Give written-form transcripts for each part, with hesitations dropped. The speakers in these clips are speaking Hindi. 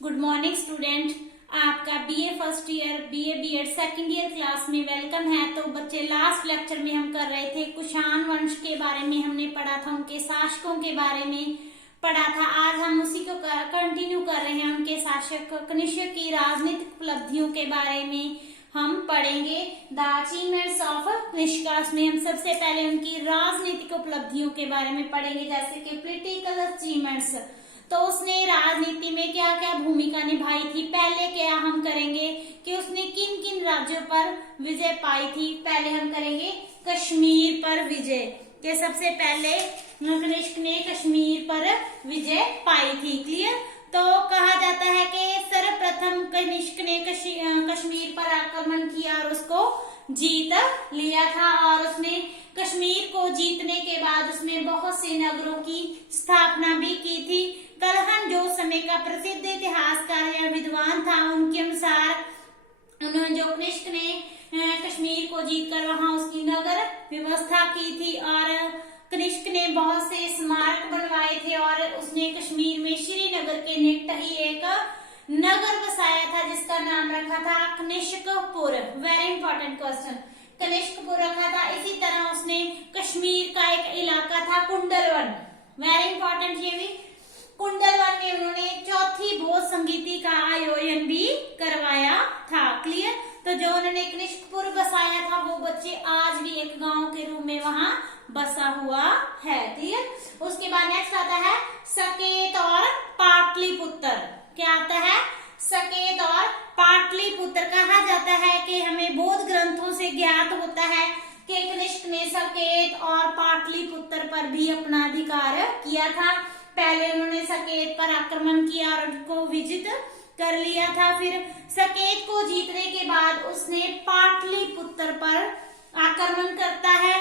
Good morning student. आपका BA first year BA BEd second year class में वेलकम है। तो बच्चे, लास्ट लेक्चर में हम कर रहे थे कुषाण वंश के बारे में, हमने पढ़ा था, उनके शासकों के बारे में पढ़ा था। आज हम उसी को कंटिन्यू कर रहे हैं, उनके शासक कनिष्क की राजनीतिक उपलब्धियों के बारे में हम पढ़ेंगे। द अचीवमेंट्स ऑफ कनिष्क में हम सबसे पहले उनकी राजनीतिक उपलब्धियों के बारे में पढ़ेंगे, जैसे कि पॉलिटिकल अचीवमेंट्स। तो उसने राजनीति में क्या क्या भूमिका निभाई थी। पहले क्या हम करेंगे कि उसने किन किन राज्यों पर विजय पाई थी। पहले हम करेंगे कश्मीर पर विजय, कि सबसे पहले कनिष्क ने कश्मीर पर विजय पाई थी। क्लियर। तो कहा जाता है कि सर्वप्रथम कनिष्क ने कश्मीर पर आक्रमण किया और उसको जीत लिया था। और उसने कश्मीर को जीतने के बाद उसने बहुत से नगरों की स्थापना भी की थी। कलहन, जो समय का प्रसिद्ध इतिहासकार या विद्वान था, उनके अनुसार उन्होंने जो कनिष्क ने कश्मीर को जीतकर वहां उसकी नगर व्यवस्था की थी और कनिष्क ने बहुत से स्मारक बनवाए थे। और उसने कश्मीर में श्रीनगर के निकट ही एक नगर बसाया था जिसका नाम रखा था Kanishkapur. Very important question, Kanishkapur रखा था। इसी तरह उसने कश्मीर का एक इलाका था कुंडलवन, वेरी इंपॉर्टेंट ये भी, कुंडलवन में उन्होंने चौथी भोज संगीति का आयोजन भी करवाया था। क्लियर। तो जो उन्होंने कनिष्कपुर बसाया था वो बच्चे आज भी एक गांव के रूप में वहां बसा हुआ है। क्लियर। उसके बाद नेक्स्ट आता है सकेत और पाटलिपुत्र। क्या आता है? सकेत और पाटलिपुत्र। कहा जाता है कि हमें बौद्ध ग्रंथों से ज्ञात होता है कि कनिष्क ने सकेत और पाटलिपुत्र पर भी अपना अधिकार किया था। पहले उन्होंने सकेत पर आक्रमण किया और उनको विजित कर लिया था। फिर सकेत को जीतने के बाद उसने पाटलिपुत्र पर आक्रमण करता है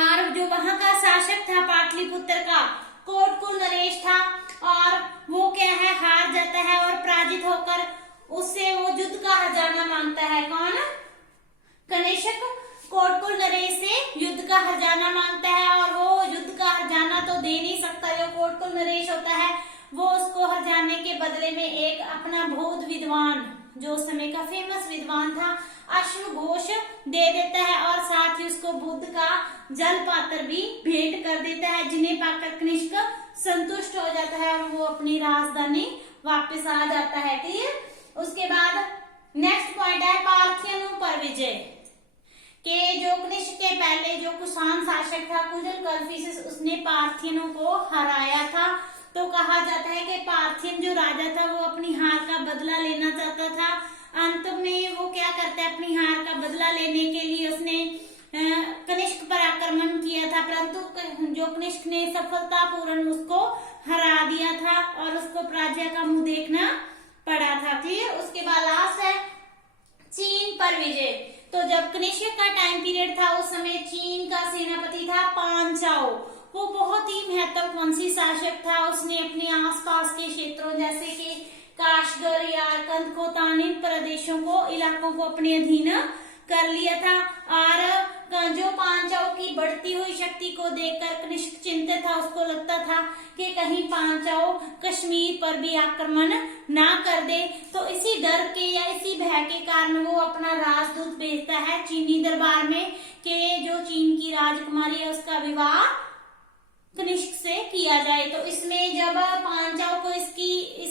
और जो वहां का शासक था पाटलिपुत्र का, कोटकुल नरेश था, और वो क्या है, हार जाता है और पराजित होकर उससे वो युद्ध का हर्जाना मांगता है। कौन? कनिष्क कोटकुल नरेश से युद्ध का हर्जाना मांगता है और वो युद्ध का हर्जाना तो दे नहीं सकता। जो कोटकुल नरेश होता है वो उसको हर्जाने के बदले में एक अपना बौद्ध विद्वान, जो समय का फेमस विद्वान था, अश्वघोष दे देता है और साथ ही उसको बुद्ध का जल पात्र भी भेंट कर देता है, जिन्हें पाकर कनिष्क संतुष्ट हो जाता है और वो अपनी राजधानी वापस आ जाता है। क्लियर। उसके बाद नेक्स्ट पॉइंट है पार्थियनों पर विजय, के जो कनिष्क के पहले जो कुषाण शासक था कुजल कल्फिस, उसने पार्थियनों को हराया था। तो कहा जाता है कि पार्थियन जो राजा था वो अपनी हार का बदला लेना चाहता था। अंत में वो क्या करता है, अपनी हार का बदला लेने के लिए उसने कनिष्क पर आक्रमण किया था, परंतु जो कनिष्क ने सफलतापूर्वक उसको हरा दिया था और उसको पराजय का मुंह देखना पड़ा था। क्लियर। उसके बाद लास्ट है चीन पर विजय। तो जब कनिष्क का टाइम पीरियड था उस समय चीन का सेनापति था पांचाओ। वो बहुत ही महत्वाकांक्षी शासक था। उसने अपने आसपास के क्षेत्रों जैसे कि काशगर, यारकंद, खोतान, इन प्रदेशों को, इलाकों को अपने अधीन कर लिया था। और जो पांचाओं की बढ़ती हुई शक्ति को देखकर कनिष्क चिंतित था। उसको लगता था कि कहीं पांचाओ कश्मीर पर भी आक्रमण ना कर दे। तो इसी डर के या इसी भय के कारण वो अपना राजदूत भेजता है चीनी दरबार में कि जो चीन की राजकुमारी है उसका विवाह कनिष्क से किया जाए। तो इसमें जब पांचाओं को इस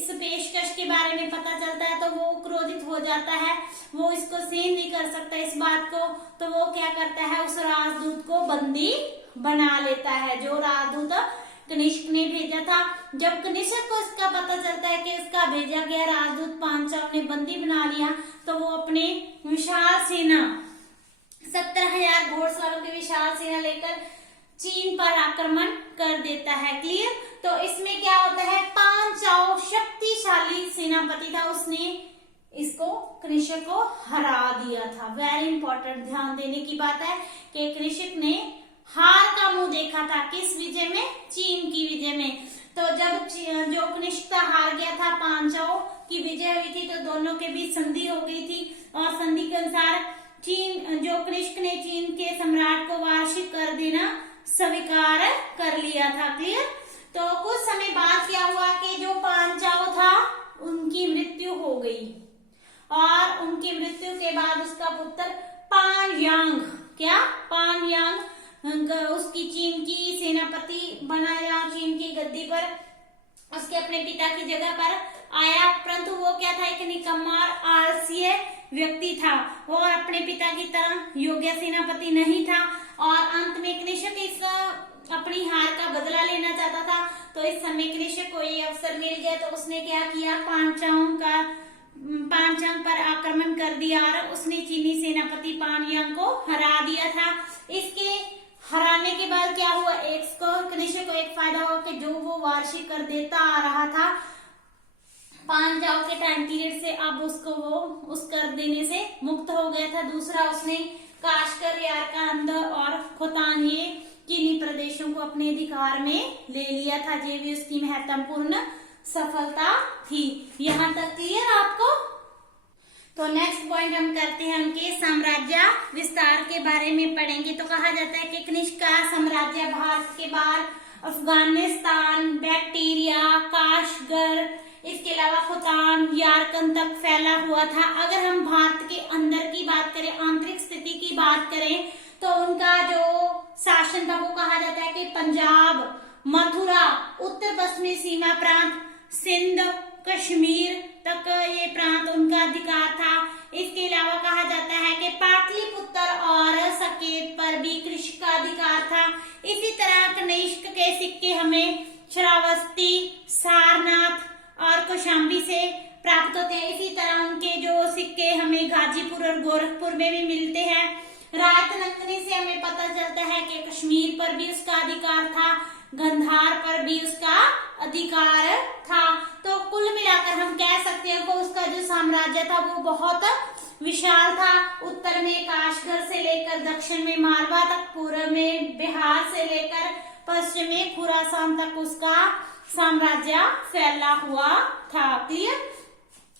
पेशकश के बारे में पता चलता है तो वो क्रोधित हो जाता है, वो इसको सहन नहीं कर सकता इस बात को। तो वो क्या करता है, उस राजदूत को बंदी बना लेता है, जो राजदूत कनिष्क ने भेजा था। जब कनिष्क को इसका पता चलता है कि इसका भेजा गया राजदूत पांचाओं ने बंदी बना लिया, तो वो अपने विशाल सेना 70,000 घोड़सवारों की विशाल सेना लेकर चीन पर आक्रमण कर देता है। क्लियर। तो इसमें क्या होता है, पांचाओ शक्तिशाली सेनापति था, उसने इसको कनिष्क को हरा दिया था। वेरी इंपॉर्टेंट, ध्यान देने की बात है कि कनिष्क ने हार का मुंह देखा था। किस विजय में? चीन की विजय में। तो जब जो कनिष्क हार गया था, पांचाओ की विजय हुई थी, तो दोनों के बीच संधि हो गई थी और संधि के अनुसार चीन, जो कनिष्क ने चीन के सम्राट को वार्षिक कर देना स्वीकार कर लिया था। क्लियर। तो कुछ समय बाद क्या हुआ कि जो पांचाओ था उनकी गई और उनकी मृत्यु के बाद उसका पुत्र पानयांग, क्या पानयांग उसकी चीन की सेनापति बनाया, चीन की गद्दी पर उसके अपने पिता की जगह पर आया। परंतु वो क्या था, एक निकम्मा और आलसी व्यक्ति था। वो अपने पिता की तरह योग्य सेनापति नहीं था और अंत में कृषक इस अपनी हार का बदला लेना चाहता था। तो इस समय कृषक को ये अवसर मिल गया तो उसने क्या किया, पांचांग पर आक्रमण कर दिया और उसने चीनी सेनापति पानयांग को हरा दिया था। इसके हराने के बाद क्या हुआ, कृषक को एक फायदा हुआ कि जो वो वार्षिक कर देता आ रहा था पांचांग के टाइम पीरियड से, अब उसको वो उस कर देने से मुक्त हो गया था। दूसरा, उसने काशगर, यारकांद और खोतान ये किन्हीं प्रदेशों को अपने अधिकार में ले लिया था। ये भी उसकी महत्वपूर्ण सफलता थी। यहाँ तक क्लियर आपको? तो नेक्स्ट पॉइंट हम करते हैं उनके साम्राज्य विस्तार के बारे में पढ़ेंगे। तो कहा जाता है कि कनिष्क का साम्राज्य भारत के बाद अफगानिस्तान, बैक्टीरिया, काशगर, इसके अलावा खोतान, यारकंद तक फैला हुआ था। अगर हम भारत के अंदर की बात करें, आंतरिक स्थिति की बात करें, तो उनका जो शासन था वो कहा जाता है कि पंजाब, मथुरा, उत्तर पश्चिमी सीमा प्रांत, सिंध, कश्मीर तक ये प्रांत उनका अधिकार था। इसके अलावा कहा जाता है कि पाटलिपुत्र और सकेत पर भी कृषि का अधिकार था। इसी तरह कनिष्क के सिक्के हमें श्रावस्ती, सारनाथ और कौशाम्बी से प्राप्त होते हैं। इसी तरह उनके जो सिक्के हमें गाजीपुर और गोरखपुर में भी मिलते हैं। रायतनंगनी से हमें पता चलता है कि कश्मीर पर भी उसका अधिकार था, गंधार पर भी उसका अधिकार था। तो कुल मिलाकर हम कह सकते हैं कि उसका जो साम्राज्य था वो बहुत विशाल था। उत्तर में काशगर से लेकर दक्षिण में मालवा तक, पूर्व में बिहार से लेकर पश्चिम में खुरासान तक उसका साम्राज्य फैला हुआ था। क्लियर?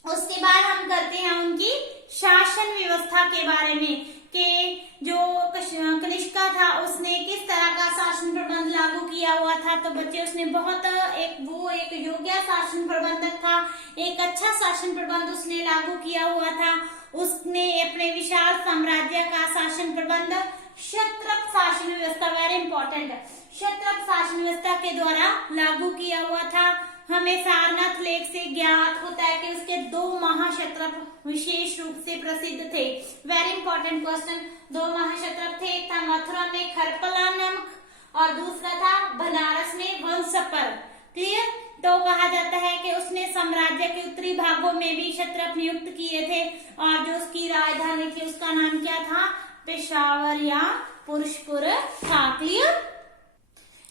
उसके बाद हम करते हैं उनकी शासन व्यवस्था के बारे में कि जो कनिष्क था उसने किस तरह का शासन प्रबंध लागू किया हुआ था। तो बच्चे उसने बहुत एक योग्य शासन प्रबंधक था, एक अच्छा शासन प्रबंध उसने लागू किया हुआ था। उसने अपने विशाल साम्राज्य का शासन प्रबंध क्षत्रप शासन व्यवस्था, वेरी इंपॉर्टेंट, क्षत्रप शासन व्यवस्था के द्वारा लागू किया हुआ था। हमें सारनाथ लेख से ज्ञात होता है कि उसके 2 महाक्षत्रप विशेष रूप से प्रसिद्ध थे। Very important question. 2 महाक्षत्रप थे, एक था मथुरा में खरपला नामक और दूसरा था बनारस में वंशपर। क्लियर? तो कहा जाता है कि उसने साम्राज्य के उत्तरी भागों में भी क्षत्रप नियुक्त किए थे और जो उसकी राजधानी थी उसका नाम क्या था, पेशावर या पुरुषपुर था। क्लियर?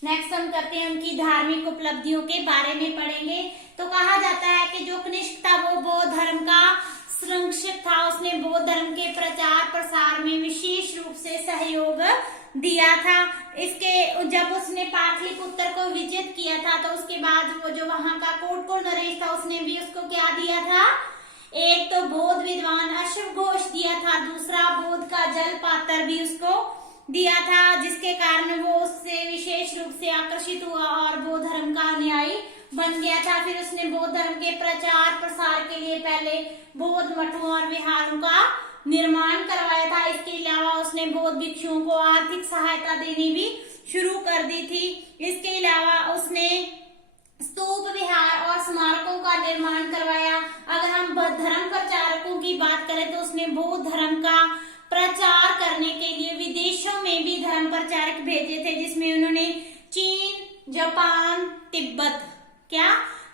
नेक्स्ट हम करते हैं उनकी धार्मिक उपलब्धियों के बारे में पढ़ेंगे। तो कहा जाता है कि जो कनिष्क था वो बौद्ध धर्म का संरक्षक था। उसने बौद्ध धर्म के प्रचार प्रसार में विशेष रूप से सहयोग दिया था। इसके जब उसने पाटलिपुत्र को विजित किया था तो उसके बाद वो जो वहां का कोटको नरेश था उसने भी उसको क्या दिया था, एक तो बौद्ध विद्वान अश्व घोष दिया था, दूसरा बौद्ध का जल पात्र भी उसको दिया था, जिसके कारण वो उससे विशेष रूप से आकर्षित हुआ और बौद्ध धर्म का अनुयायी बन गया था। फिर उसने बौद्ध धर्म के प्रचार प्रसार के लिए पहले बौद्ध मठों और विहारों का निर्माण करवाया था। इसके अलावा उसने बौद्ध भिक्षुओं को आर्थिक सहायता देनी भी शुरू कर दी थी। इसके अलावा उसने स्तूप, विहार और स्मारकों का निर्माण करवाया। अगर हम धर्म प्रचारकों की बात करें तो उसने बौद्ध धर्म का प्रचार करने के लिए विदेशों में भी धर्म प्रचारक भेजे थे, जिसमें उन्होंने चीन, जापान, तिब्बत,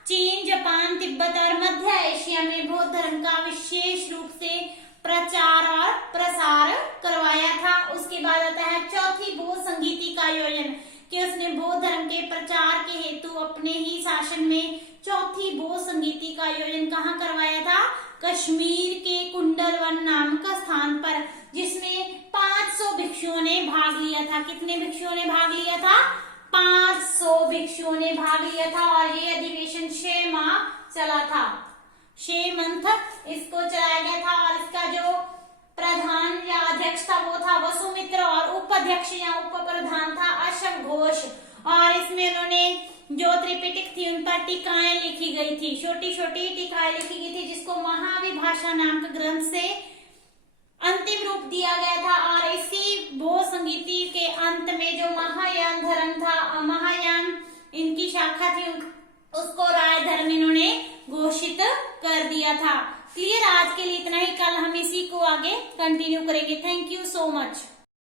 चीन, जापान, तिब्बत और मध्य एशिया में बौद्ध धर्म का विशेष रूप से प्रचार और प्रसार करवाया था। उसके बाद आता है चौथी बौद्ध संगीति का आयोजन, कि उसने बौद्ध धर्म के प्रचार के हेतु अपने ही शासन में चौथी बौद्ध संगीति का आयोजन कहाँ करवाया था, कश्मीर के कुंडलवन नामक स्थान पर, जिसमें 500 भिक्षुओं ने भाग लिया था। कितने भिक्षुओं ने भाग लिया था? 500 भिक्षुओं ने भाग लिया था और ये अधिवेशन 6 माह चला था। 6 मंथ इसको चलाया गया था और इसका जो प्रधान या अध्यक्ष था वो था वसुमित्र और उपाध्यक्ष या उप प्रधान था अश्व घोष और इसमें उन्होंने जो त्रिपिटक थी उन पर टीकाएं लिखी गई थी, छोटी छोटी टीकाएं लिखी गई थी, जिसको महाविभाषा नामक ग्रंथ से अंतिम रूप दिया गया था। और इसी भोज संगीति के अंत में जो महायान धर्म था, महायान इनकी शाखा थी, उसको राय धर्म इन्होंने घोषित कर दिया था। क्लियर? आज के लिए इतना ही, कल हम इसी को आगे कंटिन्यू करेंगे। Thank you so much.